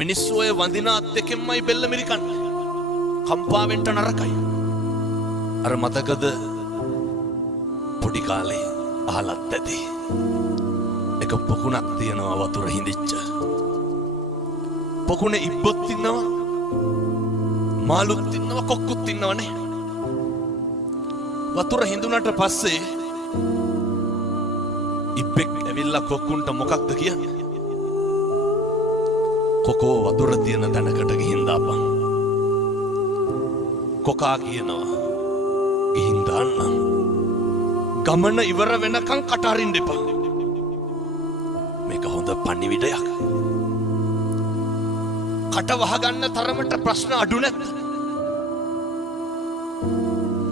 මිනිස්සු ඔය වඳින අත් දෙකෙන්මයි බෙල්ල මිරිකන්නේ. කම්පාවෙන්ට නරකයි. අර මතකද පොඩි කාලේ අහලත් ඇති. එක පොකුණක් තියෙනවා වතුර හිඳිච්ච. පොකුණේ ඉබ්බොත් ඉන්නවා, මාළුත් ඉන්නවා, කොක්කුත් ඉන්නවනේ. වතුර හිඳුනට පස්සේ ඉබ්බෙක් ඇවිල්ලා කොක්කුන්ට මොකක්ද කියන්නේ? කොකෝ වතුර තියෙන තැනකට ගිහින් දාපන්. කොකා කියනවා ගිහින් දාන්නම්. ගමන ඉවර වෙනකන් කට අරින්න එපා. මේක හොඳ පණිවිඩයක්. කට වහගන්න තරමට ප්‍රශ්න අඩු නැද්ද?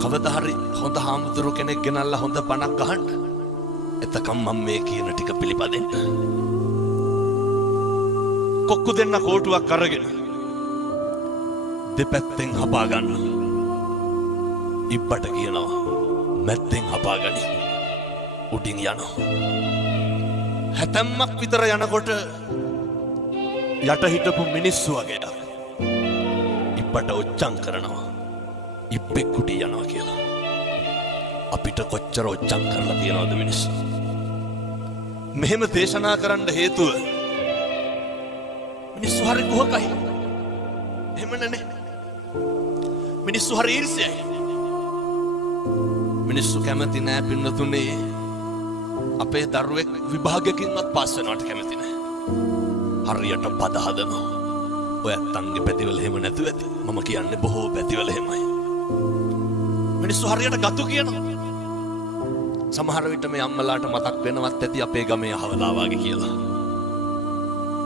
කවදා හරි හොඳ හාමුදුරු කෙනෙක් ගෙනල්ලා හොඳ බණක් අහන්න. එතකම් මම මේ කියන ටික පිළිපදින්න. කොක්කු දෙන්න කෝටුවක් අරගෙන දෙපැත්තෙන් හපා ගන්න. ඉබ්බට කියනවා මැද්දෙන් හපා ගනි. උඩින් යනවා. හැතැම්මක් විතර යනකොට යට හිටපු මිනිස්සු වගේ ඉබ්බට ඔච්චම් කරනවා. ඉබ්බෙක් උඩින් යනවා කියලා. අපිට කොච්චර ඔච්චම් කරලා තියනවද මිනිස්සු? මෙහෙම දේශනා කරන්න හේතුව මිනිස්සු හරි කුහකයි. එහෙම නැනේ. මිනිස්සු හරි ඊර්ෂ්‍යයි. මිනිස්සු කැමති නෑ පින්නතුනේ අපේ දරුවෙක් විභාගයකින්වත් පාස් වෙනවට කැමති නෑ. හරියට පද හදනවා. ඔය අත්තන්ගේ පැතිවල එහෙම නැතුව ඇති. මම කියන්නේ බොහෝ පැතිවල එහෙමයි. මිනිස්සු හරියට ගතු කියනවා. සමහර විට මේ අම්මලාට මතක් වෙනවත් ඇති අපේ ගමේ අහවලා වගේ කියලා.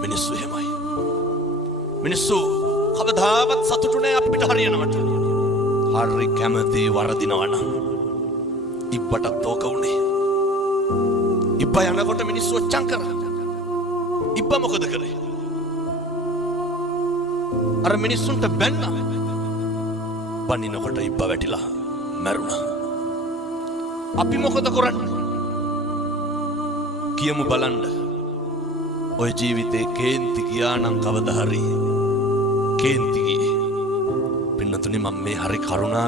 මිනිස්සු එහෙමයි. මිනිස්සු කවදාවත් සතුටු නෑ අපිට හරියනවට. හරි කැමති වරදිනවා නම්. ඉබ්බටත් ඕක උනේ. ඉබ්බ යනකොට මිනිස්සු ඔච්චම් කරා. ඉබ්බ මොකද කරේ? අර මිනිස්සුන්ට බැන්නා. බනිනකොට ඉබ්බ වැටිලා මැරුණා. අපි මොකද කරන්නේ? කියමු බලන්න. ඔය ජීවිතේ කේන්ති ගියා නම් කවදා හරි කේන්ති ගියේ. පින්නතුනි මම මේ හරි කරුණා